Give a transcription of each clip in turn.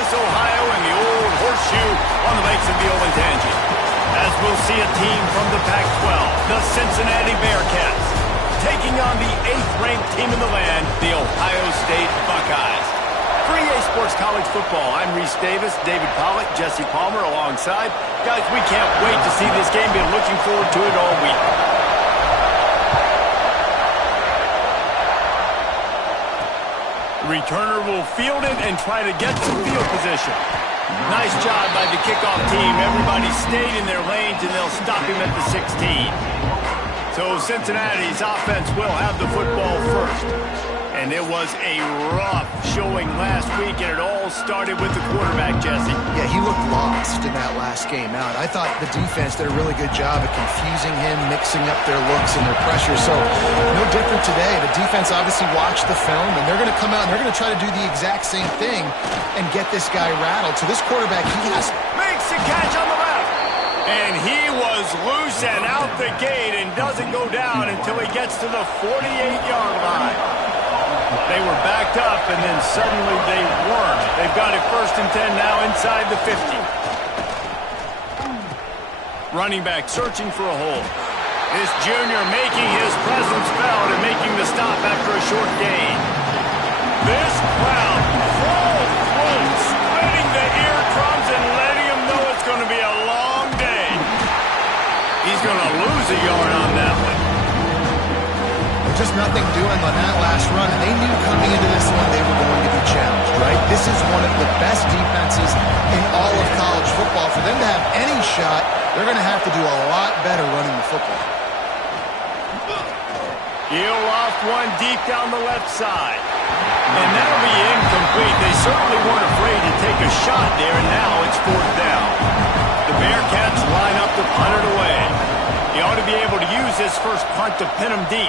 Columbus, Ohio, and the old horseshoe on the Lakes of the Old Tangent. As we'll see a team from the Pac-12, the Cincinnati Bearcats, taking on the 8th-ranked team in the land, the Ohio State Buckeyes. For EA Sports College Football, I'm Reese Davis, David Pollack, Jesse Palmer alongside. Guys, we can't wait to see this game. Been looking forward to it all week. Returner will field it and try to get some field position. Nice job by the kickoff team. Everybody stayed in their lanes, and they'll stop him at the 16. So Cincinnati's offense will have the football first. And it was a rough showing last week, and it all started with the quarterback, Jesse. Yeah, he looked lost in that last game out. I thought the defense did a really good job of confusing him, mixing up their looks and their pressure. So no different today. The defense obviously watched the film, and they're going to come out and they're going to try to do the exact same thing and get this guy rattled. So this quarterback, he has... Makes the catch on the left. And he was loose and out the gate and doesn't go down until he gets to the 48-yard line. They were backed up, and then suddenly they weren't. They've got it 1st and 10 now inside the 50. Running back searching for a hole. This junior making his presence felt and making the stop after a short gain. This crowd full throat, splitting the eardrums and letting them know it's going to be a long day. He's going to lose a yard on that one. Just nothing doing on that last run, and they knew coming into this one they were going to be challenged, right? This is one of the best defenses in all of college football. For them to have any shot, they're going to have to do a lot better running the football. He'll off one deep down the left side. And that'll be incomplete. They certainly weren't afraid to take a shot there, and now it's 4th down. The Bearcats line up to punt it away. He ought to be able to use this first punt to pin him deep.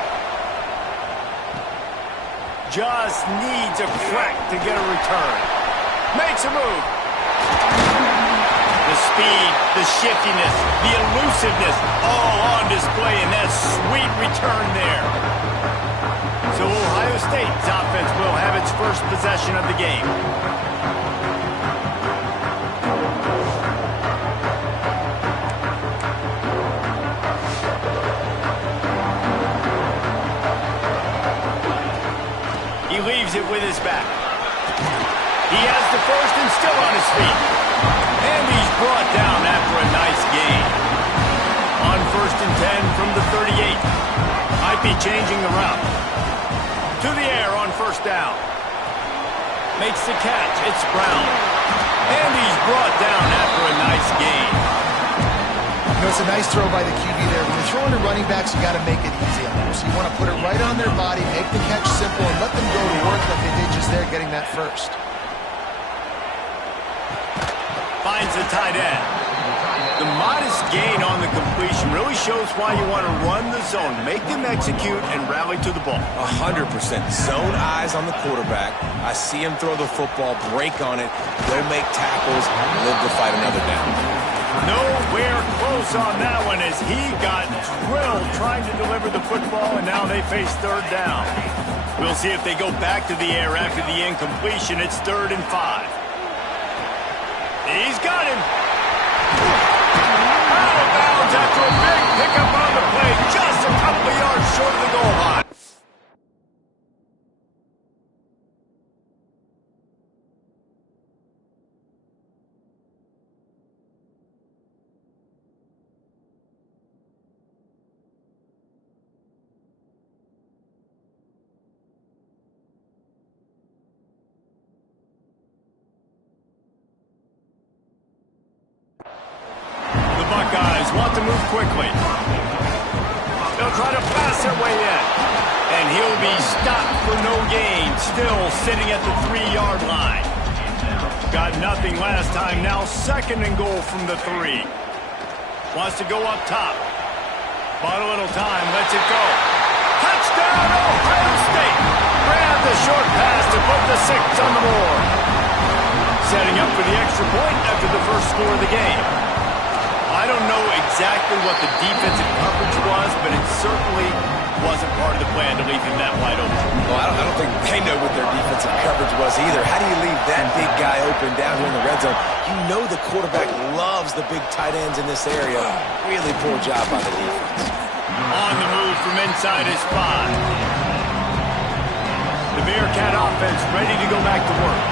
Just needs a crack to get a return. Makes a move. The speed, the shiftiness, the elusiveness, all on display in that sweet return there. So Ohio State's offense will have its first possession of the game. Leaves it with his back. He has the first and still on his feet. And he's brought down after a nice gain. On 1st and 10 from the 38. Might be changing the route. To the air on 1st down. Makes the catch. It's Brown. And he's brought down after a nice gain. You know, it's a nice throw by the QB there. When you're throwing to running backs, you got to make it easy on them. So you want to put it right on their body, make the catch simple, and let them go to work like they did just there, getting that first. Finds the tight end. The modest gain on the completion really shows why you want to run the zone, make them execute, and rally to the ball. 100%. Zone eyes on the quarterback. I see him throw the football, break on it, go make tackles, live to fight another down. Nowhere close on that one as he got drilled trying to deliver the football, and now they face 3rd down. We'll see if they go back to the air after the incompletion. It's 3rd and 5. He's got him. Out of bounds after a big pickup on the play, just a couple of yards short of the goal line. Buckeyes want to move quickly. They'll try to pass their way in. And he'll be stopped for no gain, still sitting at the 3-yard line. Got nothing last time, now 2nd and goal from the 3. Wants to go up top. Bought a little time, lets it go. Touchdown, Ohio State! Grab the short pass to put the 6 on the board. Setting up for the extra point after the first score of the game. I don't know exactly what the defensive coverage was, but it certainly wasn't part of the plan to leave him that wide open. Well, I don't think they know what their defensive coverage was either. How do you leave that big guy open down here in the red zone? You know the quarterback loves the big tight ends in this area. Really poor job by the defense. On the move from inside his 5. The Bearcat offense ready to go back to work.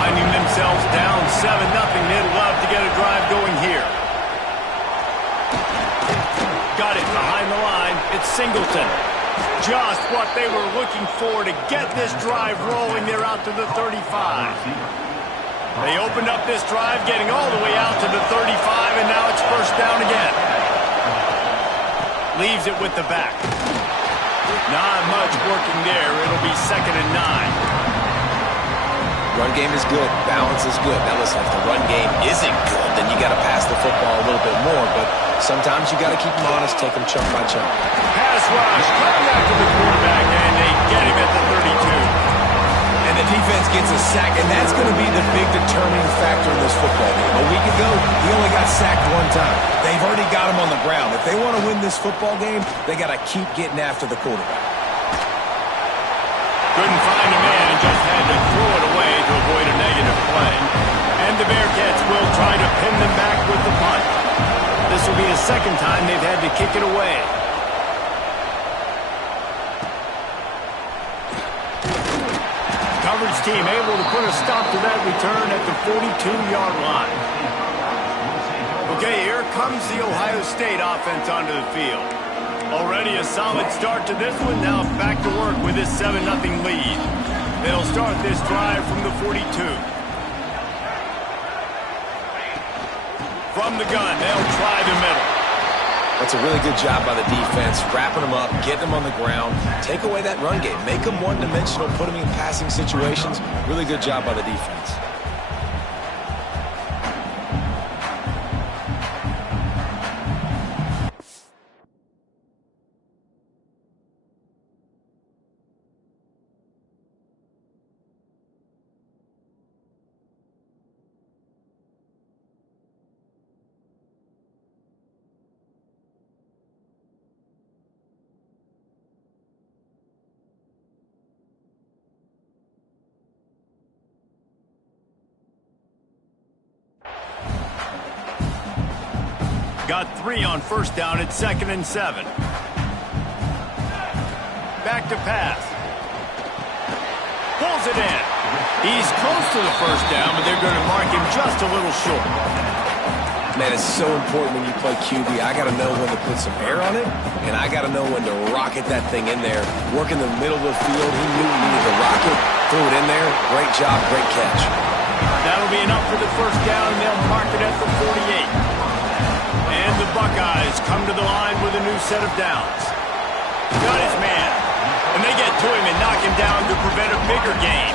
Finding themselves down 7-0. They'd love to get a drive going here. Got it behind the line. It's Singleton. Just what they were looking for to get this drive rolling. They're out to the 35. They opened up this drive, getting all the way out to the 35, and now it's first down again. Leaves it with the back. Not much working there. It'll be 2nd and 9. Run game is good. Balance is good. Now listen, if the run game isn't good, then you got to pass the football a little bit more. But sometimes you got to keep them honest, take them chunk by chunk. Pass rush, coming after the quarterback, and they get him at the 32. And the defense gets a sack, and that's going to be the big determining factor in this football game. A week ago, he only got sacked 1 time. They've already got him on the ground. If they want to win this football game, they got to keep getting after the quarterback. Couldn't find a man and just had to throw it away to avoid a negative play. And the Bearcats will try to pin them back with the punt. This will be the 2nd time they've had to kick it away. Coverage team able to put a stop to that return at the 42-yard line. Okay, here comes the Ohio State offense onto the field. Already a solid start to this one. Now back to work with this 7-0 lead. They'll start this drive from the 42. From the gun, they'll try the middle. That's a really good job by the defense, wrapping them up, getting them on the ground. Take away that run game. Make them one-dimensional, put them in passing situations. Really good job by the defense. Got 3 on first down at 2nd and 7. Back to pass. Pulls it in. He's close to the first down, but they're going to mark him just a little short. Man, it's so important when you play QB. I got to know when to put some air on it, and I got to know when to rocket that thing in there. Work in the middle of the field. He knew he needed to rocket, threw it in there. Great job, great catch. That'll be enough for the first down, and they'll mark it at the 48. And the Buckeyes come to the line with a new set of downs. Got his man. And they get to him and knock him down to prevent a bigger gain.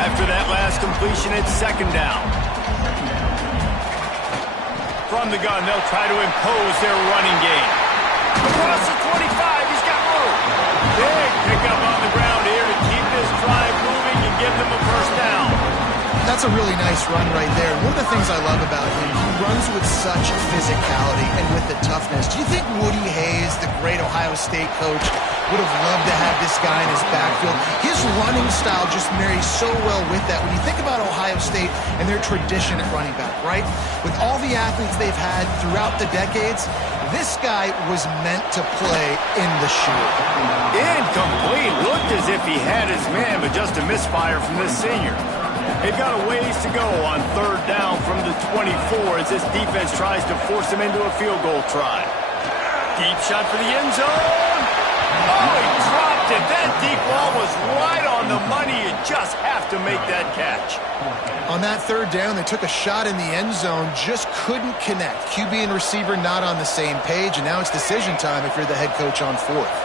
After that last completion, it's 2nd down. From the gun, they'll try to impose their running game. Across the 25, he's got room. Big pickup on the ground here to keep this drive moving and give them a first down. That's a really nice run right there. One of the things I love about him, he runs with such physicality and with the toughness. Do you think Woody Hayes, the great Ohio State coach, would have loved to have this guy in his backfield? His running style just marries so well with that. When you think about Ohio State and their tradition at running back, right? With all the athletes they've had throughout the decades, this guy was meant to play in the shoe. Incomplete. Looked as if he had his man, but just a misfire from this senior. They've got a ways to go on 3rd down from the 24 as this defense tries to force him into a field goal try. Deep shot for the end zone. Oh, he dropped it. That deep ball was right on the money. You just have to make that catch. On that 3rd down, they took a shot in the end zone, just couldn't connect. QB and receiver not on the same page, and now it's decision time if you're the head coach on 4th.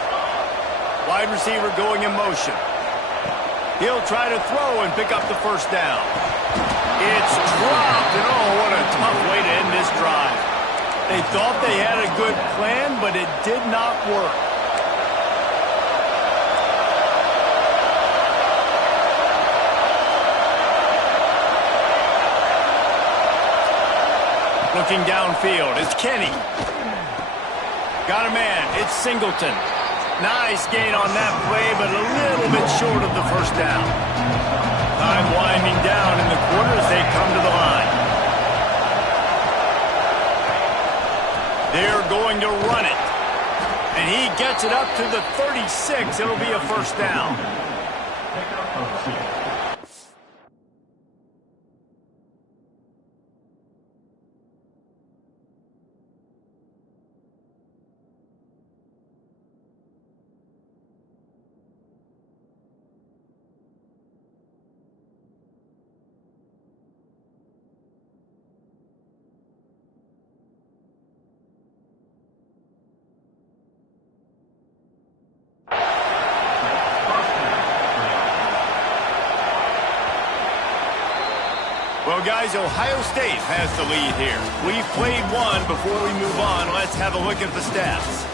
Wide receiver going in motion. He'll try to throw and pick up the first down. It's dropped, and oh, what a tough way to end this drive. They thought they had a good plan, but it did not work. Looking downfield, it's Kenny. Got a man, it's Singleton. Nice gain on that play, but a little bit short of the first down. Time winding down in the quarter as they come to the line. They're going to run it. And he gets it up to the 36. It'll be a first down. Well, guys, Ohio State has the lead here. We've played one. Before we move on, let's have a look at the stats.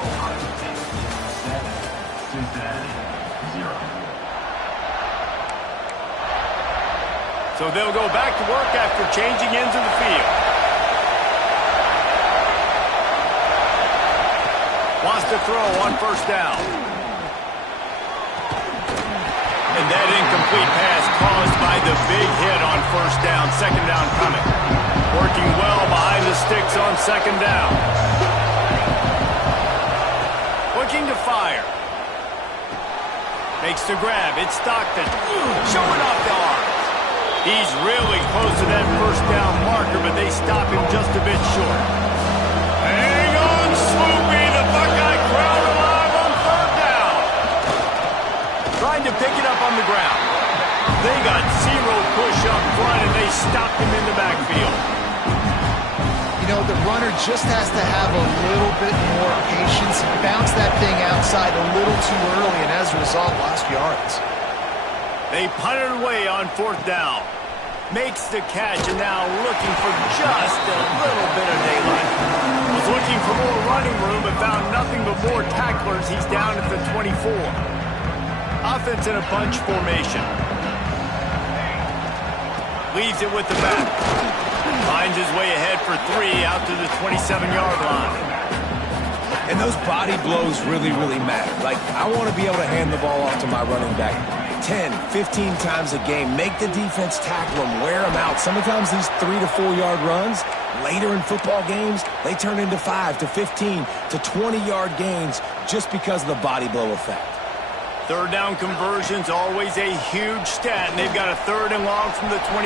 So they'll go back to work after changing ends of the field. Wants to throw on first down. And that incomplete pass caused by the big hit on first down. Second down coming. Working well behind the sticks on second down. Looking to fire. Makes the grab. It's Stockton. Showing off the arms. He's really close to that first down marker, but they stop him just a bit short. Hang on, Swoopy. The Buckeye crowd alive on third down. Trying to pick it up on the ground. They got zero push up front, and they stopped him in the backfield. You know, the runner just has to have a little bit more patience. He bounced that thing outside a little too early, and as a result, lost yards. They punted away on fourth down. Makes the catch, and now looking for just a little bit of daylight. Was looking for more running room, but found nothing but more tacklers. He's down at the 24. Offense in a bunch formation. Leaves it with the back. Finds his way ahead for 3 out to the 27-yard line. And those body blows really, really matter. Like, I want to be able to hand the ball off to my running back 10, 15 times a game. Make the defense tackle them, wear them out. Sometimes these 3 to 4 yard runs, later in football games, they turn into 5 to 15 to 20-yard gains just because of the body blow effect. Third down conversion's always a huge stat, and they've got a third and long from the 27.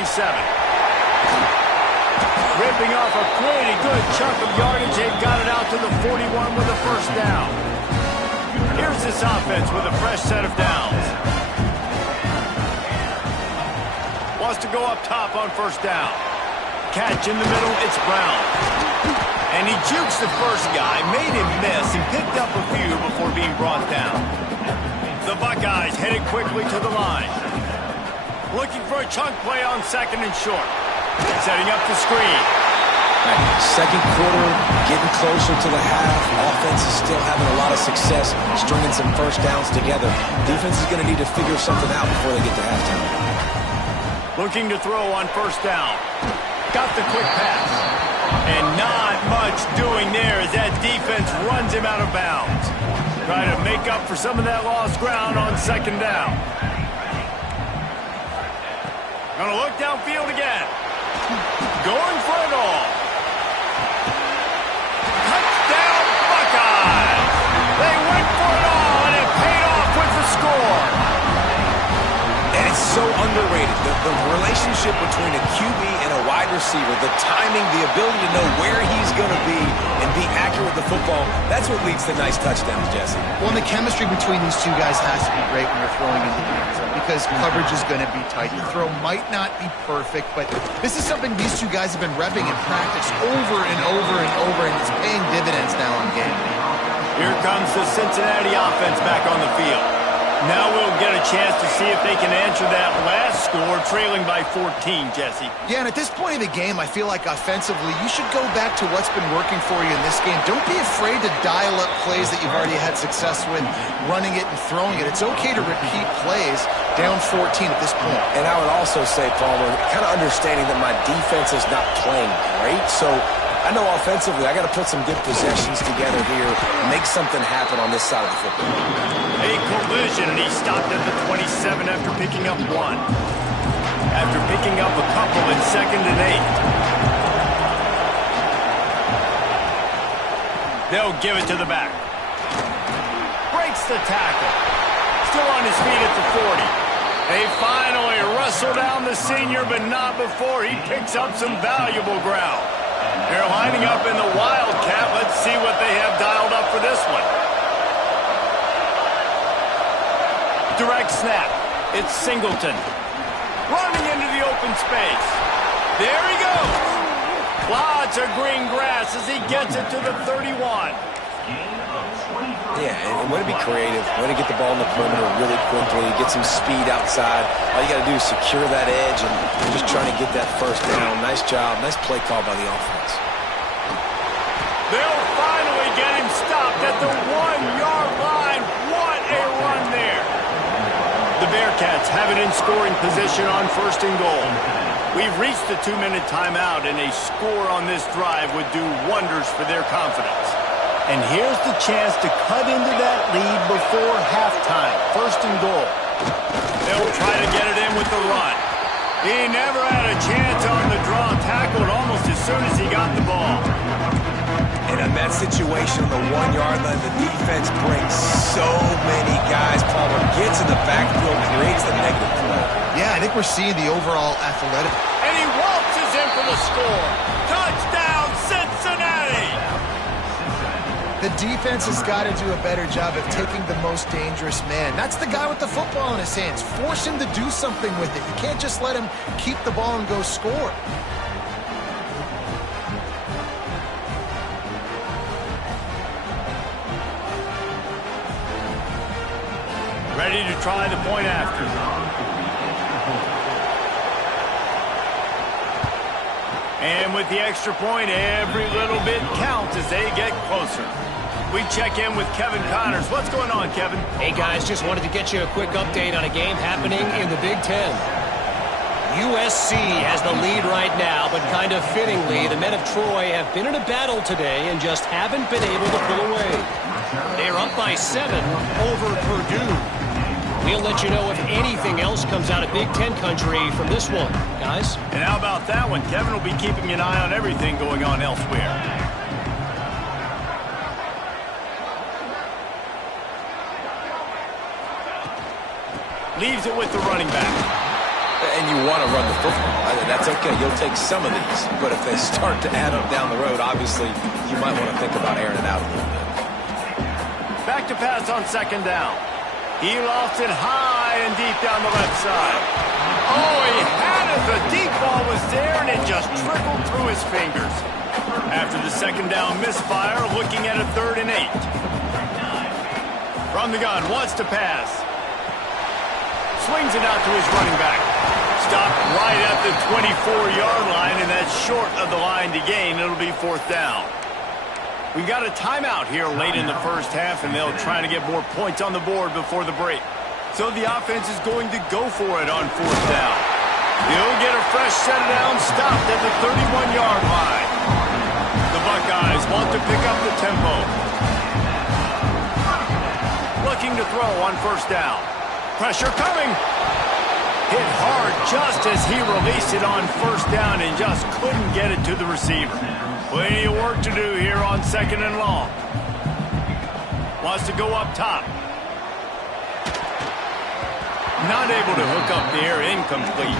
Ripping off a pretty good chunk of yardage. They've got it out to the 41 with a first down. Here's this offense with a fresh set of downs. Wants to go up top on first down. Catch in the middle, it's Brown. And he jukes the first guy, made him miss, and picked up a few before being brought down. The Buckeyes headed quickly to the line. Looking for a chunk play on second and short. Setting up the screen. Second quarter, getting closer to the half. Offense is still having a lot of success stringing some first downs together. Defense is going to need to figure something out before they get to halftime. Looking to throw on first down. Got the quick pass. And not much doing there as that defense runs him out of bounds. Trying to make up for some of that lost ground on second down. Gonna look downfield again. Going for it all. Touchdown Buckeyes! They went for it all, and it paid off with the score. And it's so underrated. The relationship between a QB and a wide receiver, the timing, the ability to know where he's going to be and be accurate with the football, that's what leads to nice touchdowns, Jesse. Well, and the chemistry between these two guys has to be great when you're throwing in the end zone because coverage is going to be tight. The throw might not be perfect, but this is something these two guys have been repping in practice over and over and over, and it's paying dividends now in game. Here comes the Cincinnati offense back on the field. Now we'll get a chance to see if they can answer that last score, trailing by 14, Jesse. Yeah, and at this point of the game, I feel like offensively, you should go back to what's been working for you in this game. Don't be afraid to dial up plays that you've already had success with, running it and throwing it. It's okay to repeat plays down 14 at this point. And I would also say, Palmer, kind of understanding that my defense is not playing great, so I know offensively I got to put some good possessions together here, make something happen on this side of the football. A collision, and he stopped at the 27 after picking up one. After picking up a couple in 2nd and 8. They'll give it to the back. Breaks the tackle. Still on his feet at the 40. They finally wrestle down the senior, but not before he picks up some valuable ground. They're lining up in the Wildcat. Let's see what they have dialed up for this one. Direct snap. It's Singleton. Running into the open space. There he goes. Lots of green grass as he gets it to the 31. Yeah, and way to be creative, way to get the ball in the perimeter really quickly, get some speed outside. All you got to do is secure that edge and just trying to get that first down. Nice job, nice play call by the offense. They'll finally get him stopped at the 1-yard line. What a run there. The Bearcats have it in scoring position on 1st and goal. We've reached the 2-minute timeout, and a score on this drive would do wonders for their confidence. And here's the chance to cut into that lead before halftime. 1st and goal. They'll try to get it in with the run. He never had a chance on the draw, tackled almost as soon as he got the ball. And in that situation on the 1-yard line, the defense brings so many guys. Palmer gets in the backfield, creates the negative play. Yeah, I think we're seeing the overall athletic. And he waltzes in for the score. Touchdown, Cincinnati! The defense has got to do a better job of taking the most dangerous man. That's the guy with the football in his hands. Force him to do something with it. You can't just let him keep the ball and go score. Ready to try the point after. And with the extra point, every little bit counts as they get closer. We check in with Kevin Connors. What's going on, Kevin? Hey, guys, just wanted to get you a quick update on a game happening in the Big Ten. USC has the lead right now, but kind of fittingly, the men of Troy have been in a battle today and just haven't been able to pull away. They're up by 7 over Purdue. We'll let you know if anything else comes out of Big Ten country from this one, guys. And how about that one? Kevin will be keeping an eye on everything going on elsewhere. Leaves it with the running back. And you want to run the football. That's okay. You'll take some of these. But if they start to add up down the road, obviously, you might want to think about airing it out a little bit. Back to pass on 2nd down. He lost it high and deep down the left side. Oh, he had it. The deep ball was there, and it just trickled through his fingers. After the 2nd down misfire, looking at a 3rd and 8. From the gun, wants to pass. Swings it out to his running back. Stopped right at the 24-yard line, and that's short of the line to gain. It'll be 4th down. We've got a timeout here late in the first half, and they'll try to get more points on the board before the break. So the offense is going to go for it on 4th down. He'll get a fresh set of downs, stopped at the 31-yard line. The Buckeyes want to pick up the tempo. Looking to throw on 1st down. Pressure coming. Hit hard just as he released it on 1st down and just couldn't get it to the receiver. Plenty of work to do here on 2nd and long. Wants to go up top. Not able to hook up there, incomplete.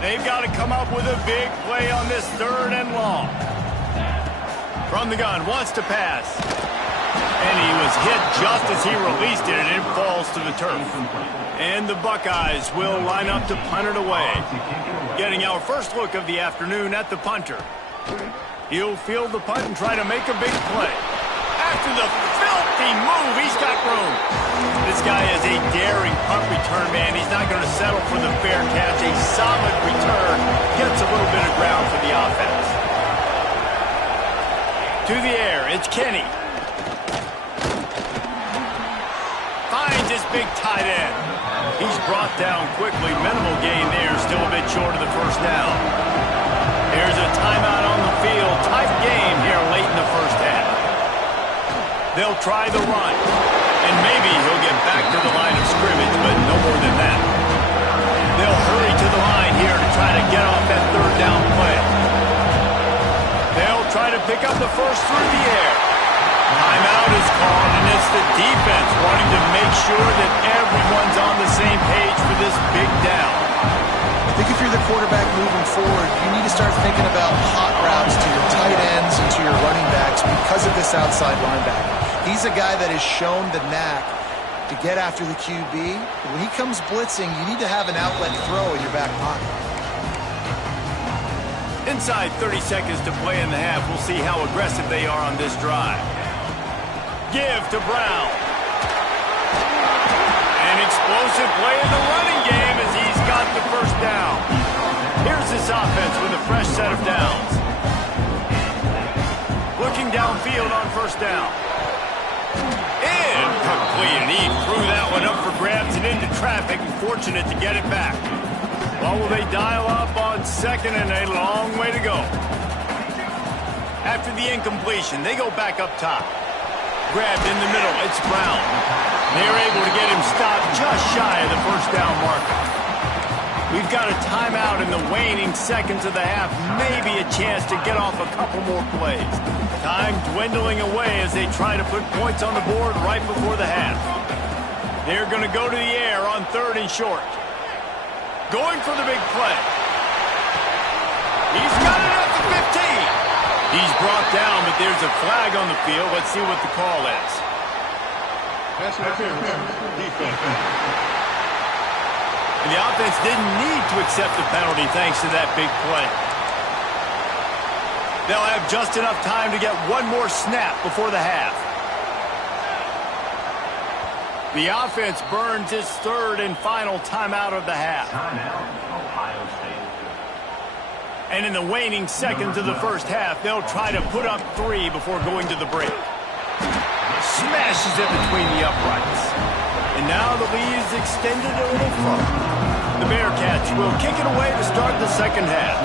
They've got to come up with a big play on this 3rd and long. From the gun, wants to pass. And he was hit just as he released it, and it falls to the turf. And the Buckeyes will line up to punt it away. Getting our first look of the afternoon at the punter. He'll field the punt and try to make a big play. After the filthy move, he's got room. This guy is a daring punt return man. He's not going to settle for the fair catch. A solid return gets a little bit of ground for the offense. To the air, it's Kenny. Finds his big tight end. He's brought down quickly. Minimal gain there, still a bit short of the first down. Here's a timeout on the field. Tight game here late in the first half. They'll try the run. And maybe he'll get back to the line of scrimmage, but no more than that. They'll hurry to the line here to try to get off that third down play. They'll try to pick up the first through the air. Timeout is called, and it's the defense wanting to make sure that everyone's on the same page for this big down. I think if you're the quarterback moving forward, you need to start thinking about hot routes to your tight ends and to your running backs because of this outside linebacker. He's a guy that has shown the knack to get after the QB. But when he comes blitzing, you need to have an outlet throw in your back pocket. Inside 30 seconds to play in the half. We'll see how aggressive they are on this drive. Give to Brown. An explosive play in the running game as he's got the first down. Here's this offense with a fresh set of downs. Looking downfield on first down. Incomplete, and he threw that one up for grabs and into traffic, and fortunate to get it back. Well, will they dial up on second, and a long way to go. After the incompletion, they go back up top. Grabbed in the middle, it's Brown. They're able to get him stopped just shy of the first down marker. We've got a timeout in the waning seconds of the half. Maybe a chance to get off a couple more plays. Time dwindling away as they try to put points on the board right before the half. They're going to go to the air on third and short. Going for the big play. He's got it at the 15. He's brought down, but there's a flag on the field. Let's see what the call is. Pass interference, defense. And the offense didn't need to accept the penalty thanks to that big play. They'll have just enough time to get one more snap before the half. The offense burns its third and final timeout of the half. And in the waning seconds of the first half, they'll try to put up 3 before going to the break. Smashes it between the uprights. And now the lead is extended a little further. The Bearcats will kick it away to start the second half.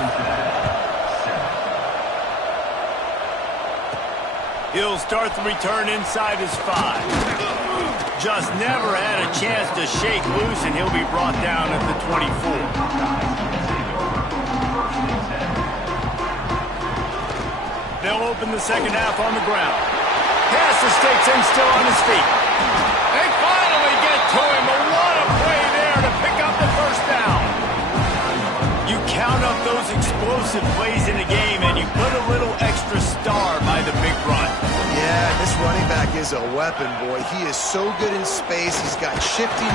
He'll start the return inside his 5. Just never had a chance to shake loose, and he'll be brought down at the 24. They'll open the second half on the ground. Pass escapes him, still on his feet. They finally get to him, but what a play there to pick up the first down. You count up those explosive plays in a game, and you put a little extra star by the big run. Yeah, this running back is a weapon, boy. He is so good in space. He's got shifty.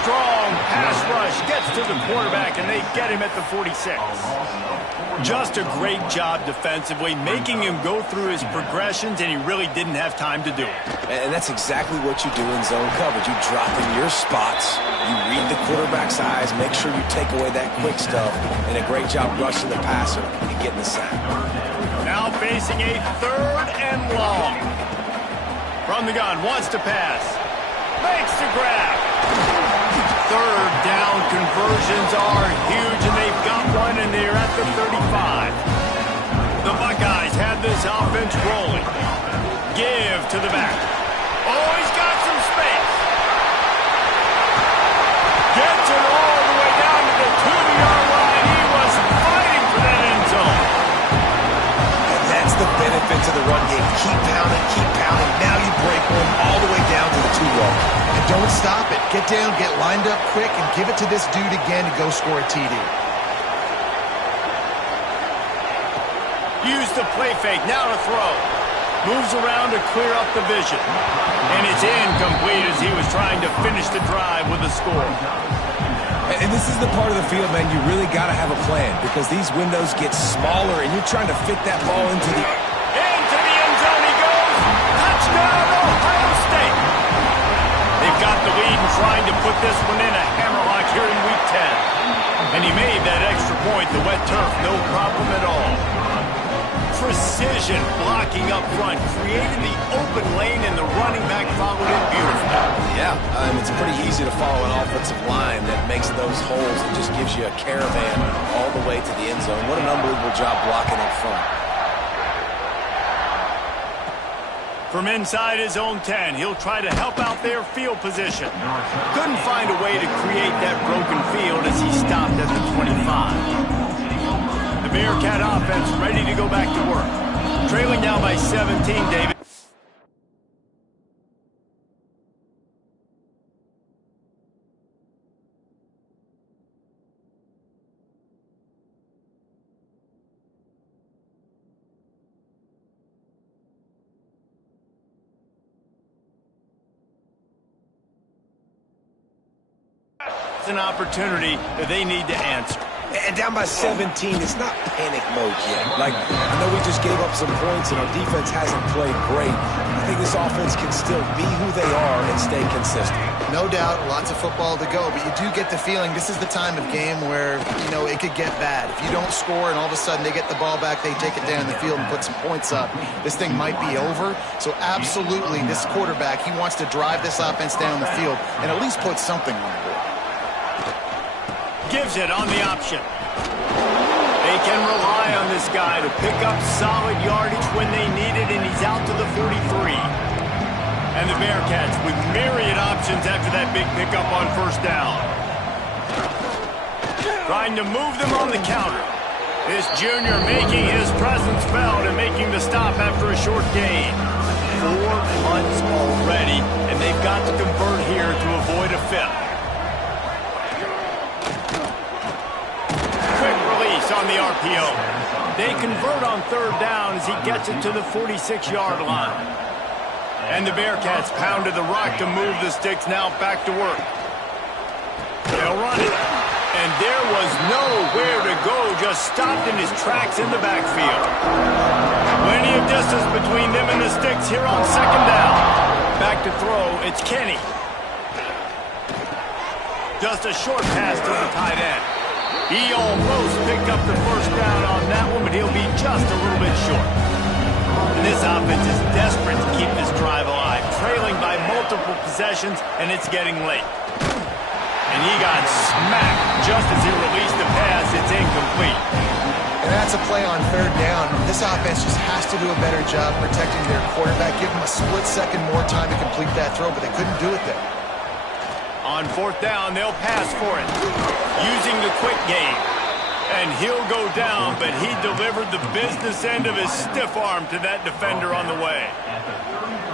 Strong pass rush gets to the quarterback, and they get him at the 46. Just a great job defensively, making him go through his progressions, and he really didn't have time to do it. And that's exactly what you do in zone coverage. You drop in your spots, you read the quarterback's eyes, make sure you take away that quick stuff, and a great job rushing the passer and getting the sack. Now facing a third and long. From the gun, wants to pass. Makes the grab. Third down conversions are huge, and they've got one, and they're at the 35. The Buckeyes have this offense rolling. Give to the back. Oh, he's got some space. Gets it all the way down to the 2-yard line. He was fighting for that end zone. And that's the benefit to the run game. Keep pounding, keep pounding. Now you break one all the way down to the 2-yard line. And don't stop it. Get down, get lined up quick, and give it to this dude again to go score a TD. Use the play fake, now to throw. Moves around to clear up the vision. And it's incomplete as he was trying to finish the drive with a score. And this is the part of the field, man, you really got to have a plan because these windows get smaller and you're trying to fit that ball into the... Into the end zone he goes. Touchdown, Ohio State. They've got the lead and trying to put this one in a hammerlock here in Week 10. And he made that extra point, the wet turf, no problem at all. precision blocking up front, created the open lane, and the running back followed it beautifully. Yeah, it's pretty easy to follow an offensive line that makes those holes and just gives you a caravan all the way to the end zone. What an unbelievable job blocking up front. From inside his own 10, he'll try to help out their field position. Couldn't find a way to create that broken field as he stopped at the 25. The Bearcat offense ready to go back to work. Trailing down by 17, David. It's an opportunity that they need to answer. And down by 17, it's not panic mode yet. Like, I know we just gave up some points and our defense hasn't played great. I think this offense can still be who they are and stay consistent. No doubt, lots of football to go, but you do get the feeling this is the time of game where, it could get bad. If you don't score and all of a sudden they get the ball back, they take it down the field and put some points up, this thing might be over. So absolutely, this quarterback, he wants to drive this offense down the field and at least put something on the board. Gives it on the option. They can rely on this guy to pick up solid yardage when they need it, and he's out to the 43. And the Bearcats with myriad options after that big pickup on first down. Trying to move them on the counter. This junior making his presence felt and making the stop after a short gain. 4 punts already, and they've got to convert here to avoid a fifth. On the RPO. They convert on third down as he gets it to the 46-yard line. And the Bearcats pounded the rock to move the sticks, now back to work. They'll run it. And there was nowhere to go, just stopped in his tracks in the backfield. Plenty of distance between them and the sticks here on second down. Back to throw, it's Kenny. Just a short pass to the tight end. He almost picked up the first down on that one, but he'll be just a little bit short. And this offense is desperate to keep this drive alive, trailing by multiple possessions, and it's getting late. And he got smacked just as he released the pass. It's incomplete. And that's a play on third down. This offense just has to do a better job protecting their quarterback. Give him a split second more time to complete that throw, but they couldn't do it there. On fourth down, they'll pass for it, using the quick game. And he'll go down, but he delivered the business end of his stiff arm to that defender on the way.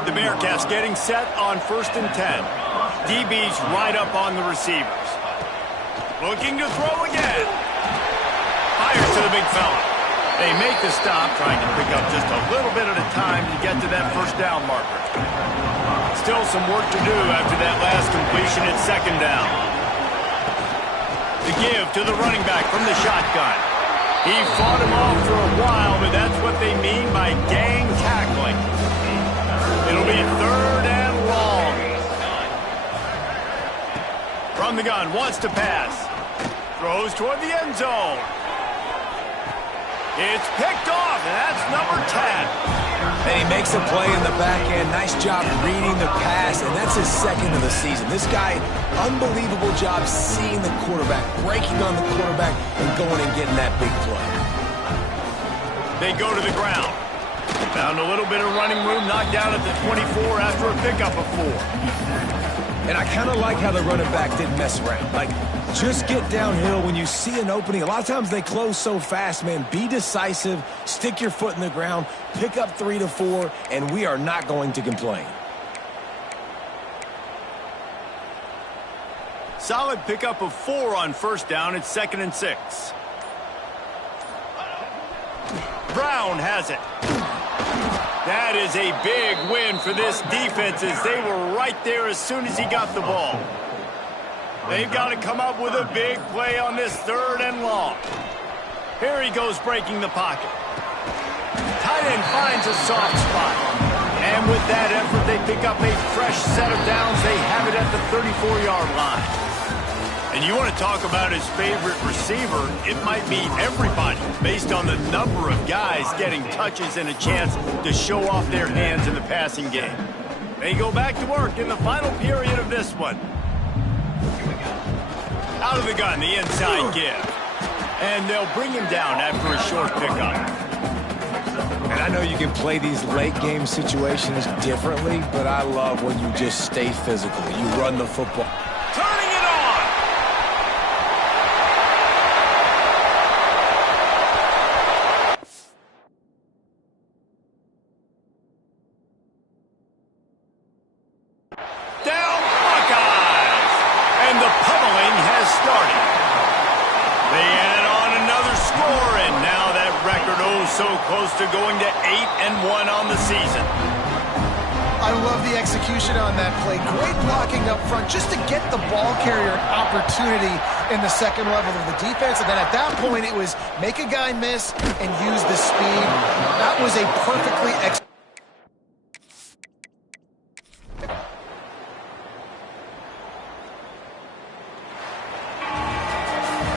The Bearcats getting set on 1st and 10. DB's right up on the receivers. Looking to throw again. Fires to the big fella. They make the stop, trying to pick up just a little bit at a time to get to that first down marker. Still some work to do after that last completion at second down. The give to the running back from the shotgun. He fought him off for a while, but that's what they mean by gang tackling. It'll be third and long. From the gun, wants to pass. Throws toward the end zone. It's picked off, and that's number 10. And he makes a play in the back end. Nice job reading the pass, and that's his second of the season. This guy, unbelievable job seeing the quarterback, breaking on the quarterback, and going and getting that big play. They go to the ground. Found a little bit of running room, knocked down at the 24 after a pickup of 4. And I kind of like how the running back didn't mess around. Like, just get downhill when you see an opening. A lot of times they close so fast, man. Be decisive, stick your foot in the ground, pick up 3 to 4, and we are not going to complain. Solid pickup of 4 on first down. It's 2nd and 6. Brown has it. That is a big win for this defense as they were right there as soon as he got the ball. They've got to come up with a big play on this third and long. Here he goes breaking the pocket. Tight end finds a soft spot. And with that effort, they pick up a fresh set of downs. They have it at the 34-yard line. And you want to talk about his favorite receiver, it might be everybody based on the number of guys getting touches and a chance to show off their hands in the passing game. They go back to work in the final period of this one. Out of the gun, the inside give. And they'll bring him down after a short pickup. And I know you can play these late game situations differently, but I love when you just stay physical. You run the football. Turning it on! Down Buckeyes! And the pummeling has started. They add on another score, and now that record so close to going to 8-1 on the season. I love the execution on that play. Great blocking up front just to get the ball carrier an opportunity in the second level of the defense. And then at that point, it was make a guy miss and use the speed. That was a perfectly